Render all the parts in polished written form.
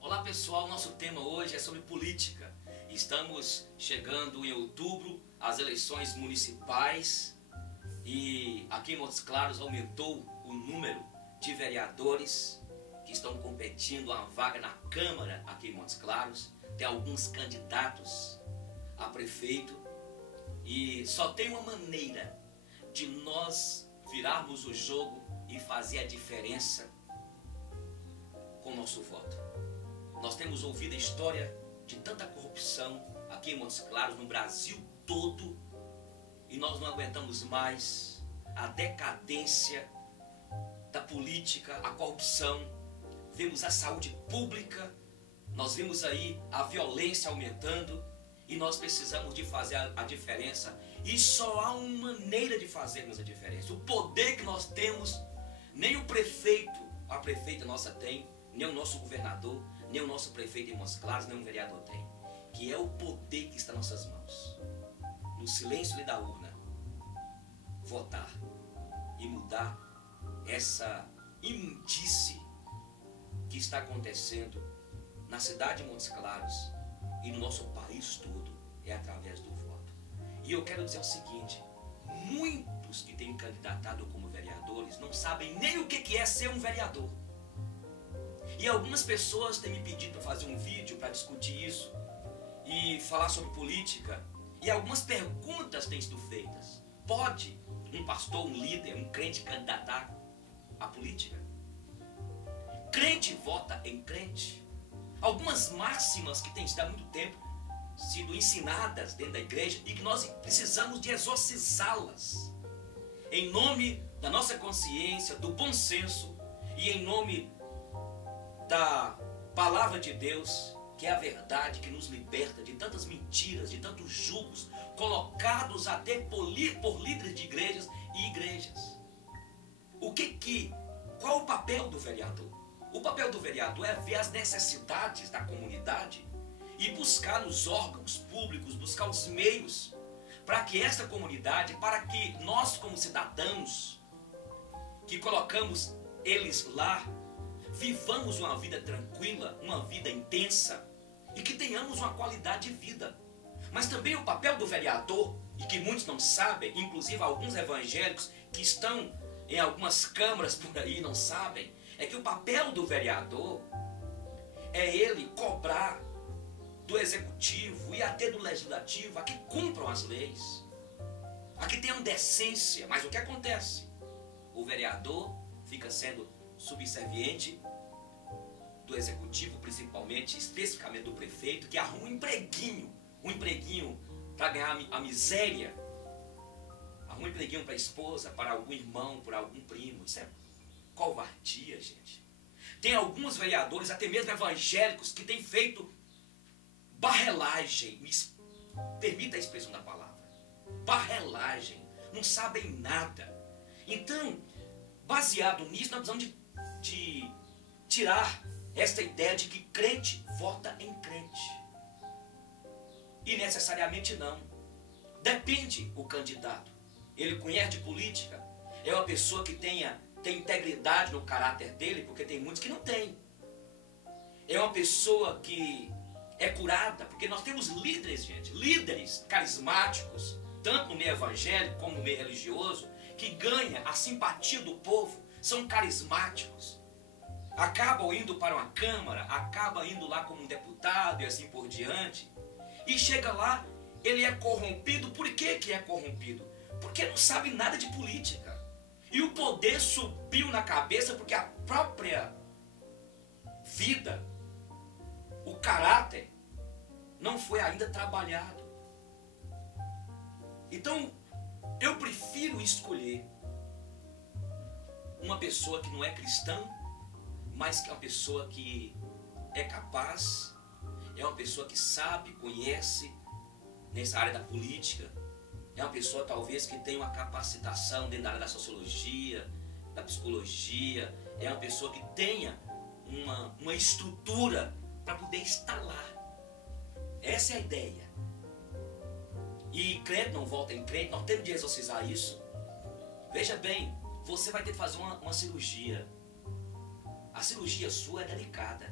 Olá pessoal, nosso tema hoje é sobre política. Estamos chegando em outubro, as eleições municipais, e aqui em Montes Claros aumentou o número de vereadores que estão competindo a vaga na Câmara aqui em Montes Claros. Tem alguns candidatos a prefeito e só tem uma maneira de nós virarmos o jogo e fazer a diferença com o nosso voto. Nós temos ouvido a história de tanta corrupção aqui em Montes Claros, no Brasil todo, e nós não aguentamos mais a decadência da política, a corrupção. Vemos a saúde pública, nós vemos aí a violência aumentando, e nós precisamos de fazer a diferença, e só há uma maneira de fazermos a diferença. O poder que nós temos, nem o prefeito, a prefeita nossa tem, nem o nosso governador, nem o nosso prefeito em Montes Claros, nem o vereador tem, que é o poder que está em nossas mãos. No silêncio da urna, votar e mudar essa imundície que está acontecendo na cidade de Montes Claros e no nosso país todo, é através do voto. E eu quero dizer o seguinte: muitos que têm candidatado como vereadores não sabem nem o que é ser um vereador. E algumas pessoas têm me pedido para fazer um vídeo para discutir isso e falar sobre política, e algumas perguntas têm sido feitas. Pode um pastor, um líder, um crente candidatar à política? Crente vota em crente? Algumas máximas que têm sido há muito tempo sido ensinadas dentro da igreja e que nós precisamos de exorcizá-las em nome da nossa consciência, do bom senso e em nome da palavra de Deus, que é a verdade que nos liberta de tantas mentiras, de tantos julgos colocados até por líderes de igrejas e igrejas. Qual o papel do vereador? O papel do vereador é ver as necessidades da comunidade e buscar nos órgãos públicos, buscar os meios para que esta comunidade, para que nós como cidadãos que colocamos eles lá, vivamos uma vida tranquila, uma vida intensa e que tenhamos uma qualidade de vida. Mas também o papel do vereador, e que muitos não sabem, inclusive alguns evangélicos que estão em algumas câmaras por aí não sabem, é que o papel do vereador é ele cobrar do executivo e até do legislativo a que cumpram as leis, a que tenham decência. Mas o que acontece? O vereador fica sendo subserviente do executivo, principalmente, especificamente do prefeito, que arruma um empreguinho para ganhar a miséria, arruma um empreguinho para a esposa, para algum irmão, para algum primo. Isso é covardia, gente. Tem alguns vereadores, até mesmo evangélicos, que têm feito barrelagem, permita a expressão da palavra, barrelagem, não sabem nada. Então, baseado nisso, nós precisamos de tirar esta ideia de que crente vota em crente. E necessariamente não. Depende o candidato. Ele conhece de política? É uma pessoa que tem integridade no caráter dele? Porque tem muitos que não têm. É uma pessoa que é curada? Porque nós temos líderes, gente, líderes carismáticos, tanto no meio evangélico como no meio religioso, que ganham a simpatia do povo, são carismáticos, acabam indo para uma câmara, acabam indo lá como um deputado e assim por diante, e chega lá, ele é corrompido. Por que é corrompido? Porque não sabe nada de política, e o poder subiu na cabeça porque a própria vida, o caráter, não foi ainda trabalhado. Então, eu prefiro escolher uma pessoa que não é cristã, mas que é uma pessoa que é capaz, é uma pessoa que sabe, conhece nessa área da política, é uma pessoa talvez que tem uma capacitação dentro da área da sociologia, da psicologia, é uma pessoa que tenha uma estrutura para poder estar lá. Essa é a ideia. E crente não volta em crente, nós temos de exorcizar isso. Veja bem, você vai ter que fazer uma cirurgia. a cirurgia sua é delicada.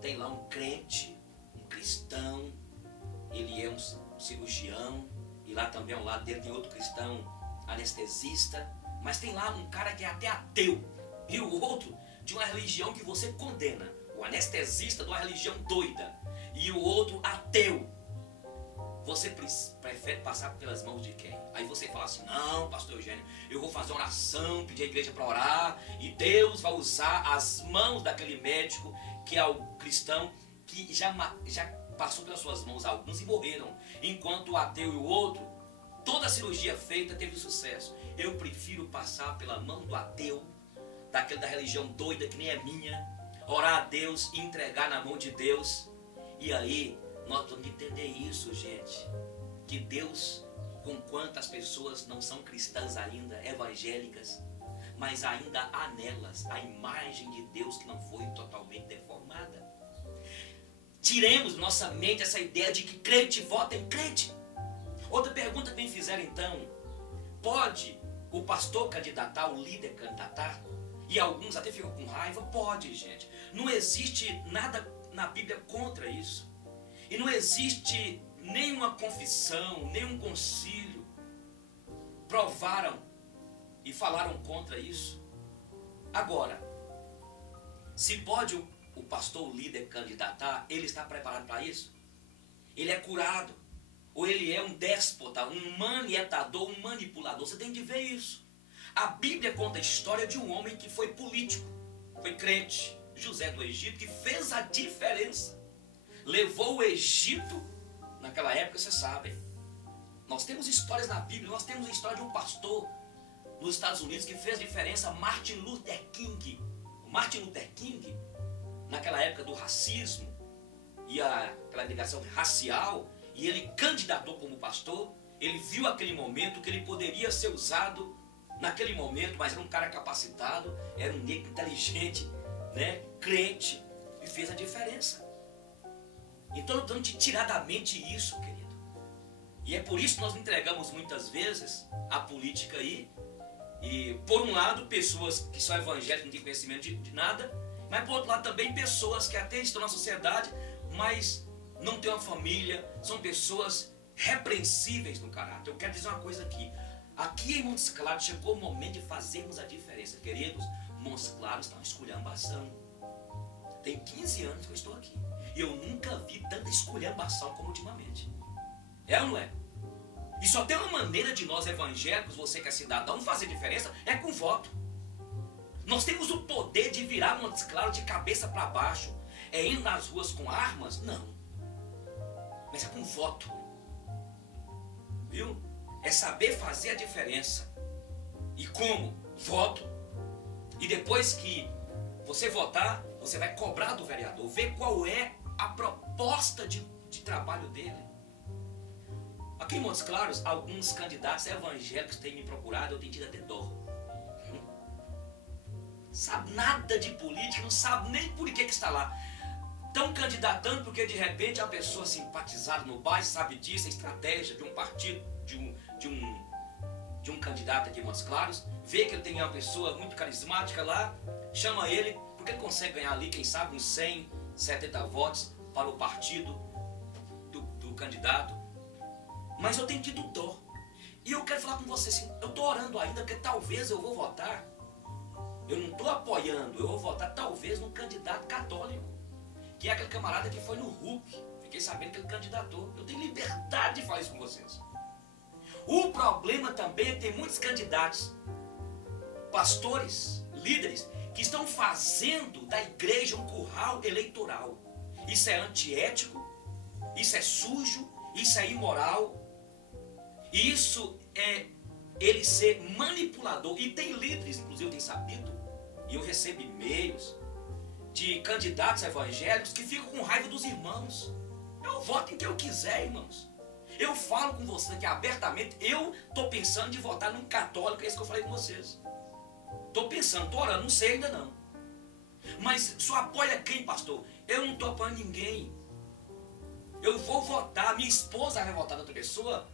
Tem lá um crente, um cristão, ele é um cirurgião, e lá também ao lado dele tem outro cristão, anestesista, mas tem lá um cara que é até ateu, e o outro de uma religião que você condena, o anestesista de uma religião doida, e o outro ateu. Você prefere passar pelas mãos de quem? Aí você fala assim, não, pastor Eugênio, eu vou fazer uma oração, pedir a igreja para orar, e Deus vai usar as mãos daquele médico, que é o cristão, que já passou pelas suas mãos alguns e morreram, enquanto o ateu e o outro, toda a cirurgia feita teve sucesso. Eu prefiro passar pela mão do ateu, daquele da religião doida que nem é minha, orar a Deus e entregar na mão de Deus. E aí, nós vamos entender isso, gente, que Deus, com quantas pessoas não são cristãs ainda, evangélicas, mas ainda há nelas a imagem de Deus que não foi totalmente deformada. Tiremos da nossa mente essa ideia de que crente vota em crente. Outra pergunta que me fizeram então, pode o pastor candidatar, o líder candidatar? E alguns até ficam com raiva. Pode, gente. Não existe nada na Bíblia contra isso. E não existe nenhuma confissão, nenhum concílio provaram e falaram contra isso. Agora, se pode o pastor, o líder candidatar, ele está preparado para isso? Ele é curado? Ou ele é um déspota, um manietador, um manipulador? Você tem de ver isso. A Bíblia conta a história de um homem que foi político, foi crente, José do Egito, que fez a diferença. Levou o Egito, naquela época, vocês sabem. Nós temos histórias na Bíblia, nós temos a história de um pastor nos Estados Unidos que fez diferença, Martin Luther King. O Martin Luther King, naquela época do racismo e aquela ligação racial, e ele candidatou como pastor, ele viu aquele momento que ele poderia ser usado naquele momento, mas era um cara capacitado, era um negro inteligente, né, crente, e fez a diferença. Então, tentando te tirar da mente isso, querido. E é por isso que nós entregamos muitas vezes a política aí. E, por um lado, pessoas que são evangélicas, não têm conhecimento de nada. Mas, por outro lado, também pessoas que até estão na sociedade, mas não têm uma família. São pessoas repreensíveis no caráter. Eu quero dizer uma coisa aqui. Aqui em Montes Claros chegou o momento de fazermos a diferença. Queridos, Montes Claros está uma esculhambação. Tem 15 anos que eu estou aqui. E eu nunca vi tanta esculhambação como ultimamente. É ou não é? E só tem uma maneira de nós evangélicos, você que é cidadão, fazer diferença, é com voto. Nós temos o poder de virar Montes Claros de cabeça para baixo. É indo nas ruas com armas? Não. Mas é com voto. Viu? É saber fazer a diferença. E como? Voto. E depois que você votar, você vai cobrar do vereador, ver qual é a proposta de trabalho dele. Aqui em Montes Claros, alguns candidatos evangélicos têm me procurado, eu tenho tido até dó. Sabe nada de política, não sabe nem por que está lá. Estão candidatando porque de repente a pessoa simpatizada no bairro sabe disso, a estratégia de um partido, de um candidato aqui em Montes Claros, vê que ele tem uma pessoa muito carismática lá, chama ele, porque ele consegue ganhar ali, quem sabe, uns 100, 70 votos para o partido do candidato. Mas eu tenho tido dó. E eu quero falar com você assim, eu estou orando ainda, porque talvez eu vou votar. Eu não estou apoiando, eu vou votar talvez num candidato católico, que é aquele camarada que foi no RUC. Fiquei sabendo que ele candidatou. Eu tenho liberdade de falar isso com vocês. O problema também é que tem muitos candidatos, pastores, líderes, que estão fazendo da igreja um curral eleitoral. Isso é antiético, isso é sujo, isso é imoral, isso é ele ser manipulador. E tem líderes, inclusive eu tenho sabido, e eu recebo e-mails de candidatos evangélicos que ficam com raiva dos irmãos. Eu voto em quem eu quiser, irmãos. Eu falo com vocês aqui abertamente, eu estou pensando em votar num católico, é isso que eu falei com vocês. Estou pensando, estou orando, não sei ainda não. Mas só apoia quem, pastor? Eu não estou apoiando ninguém. Eu vou votar, minha esposa vai votar em outra pessoa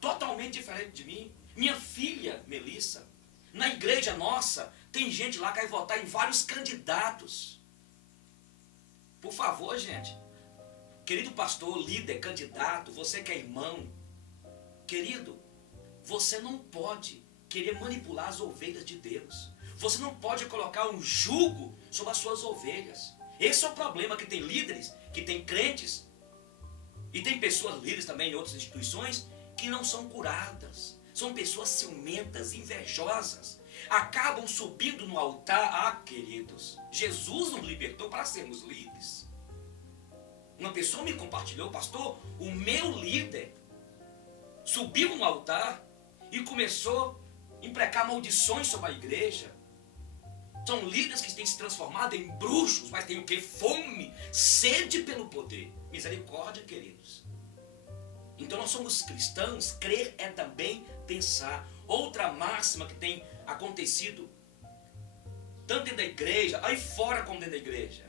totalmente diferente de mim. Minha filha, Melissa, na igreja nossa, Tem gente lá que vai votar em vários candidatos. Por favor, gente. Querido pastor, líder, candidato, você que é irmão, querido, você não pode querer manipular as ovelhas de Deus. Você não pode colocar um jugo sobre as suas ovelhas. Esse é o problema, que tem líderes, que tem crentes, e tem pessoas líderes também em outras instituições, que não são curadas. São pessoas ciumentas, invejosas. Acabam subindo no altar. Ah, queridos, Jesus nos libertou para sermos livres. Uma pessoa me compartilhou, pastor, o meu líder subiu no altar e começou a imprecar maldições sobre a igreja. São líderes que têm se transformado em bruxos, mas têm o que? Fome, sede pelo poder. Misericórdia, queridos. Então nós somos cristãos, crer é também pensar. Outra máxima que tem acontecido, tanto dentro da igreja, aí fora como dentro da igreja.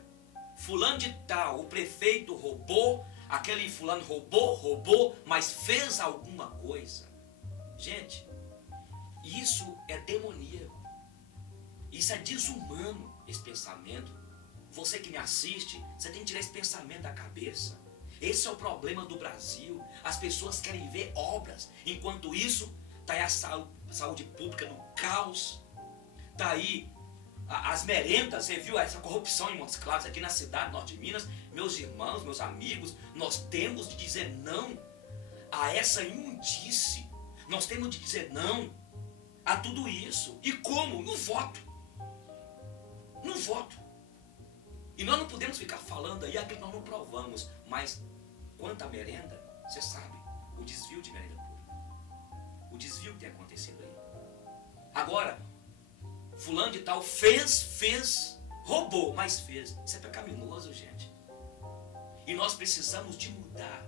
Fulano de tal, o prefeito roubou, aquele fulano roubou, mas fez alguma coisa. Gente, isso é demoníaco. Isso é desumano, esse pensamento. Você que me assiste, você tem que tirar esse pensamento da cabeça. Esse é o problema do Brasil. As pessoas querem ver obras. Enquanto isso, está aí a saúde pública no caos. Está aí as merendas. Você viu essa corrupção em Montes Claros, aqui na cidade norte de Minas. Meus irmãos, meus amigos, nós temos de dizer não a essa imundície. Nós temos de dizer não a tudo isso. E como? No voto. No voto. E nós não podemos ficar falando aí aquilo que nós não provamos. Mas quanto à merenda, você sabe, o desvio de merenda pública. O desvio que tem acontecido aí. Agora, fulano de tal fez, roubou, mas fez. Isso é pecaminoso, gente. E nós precisamos de mudar.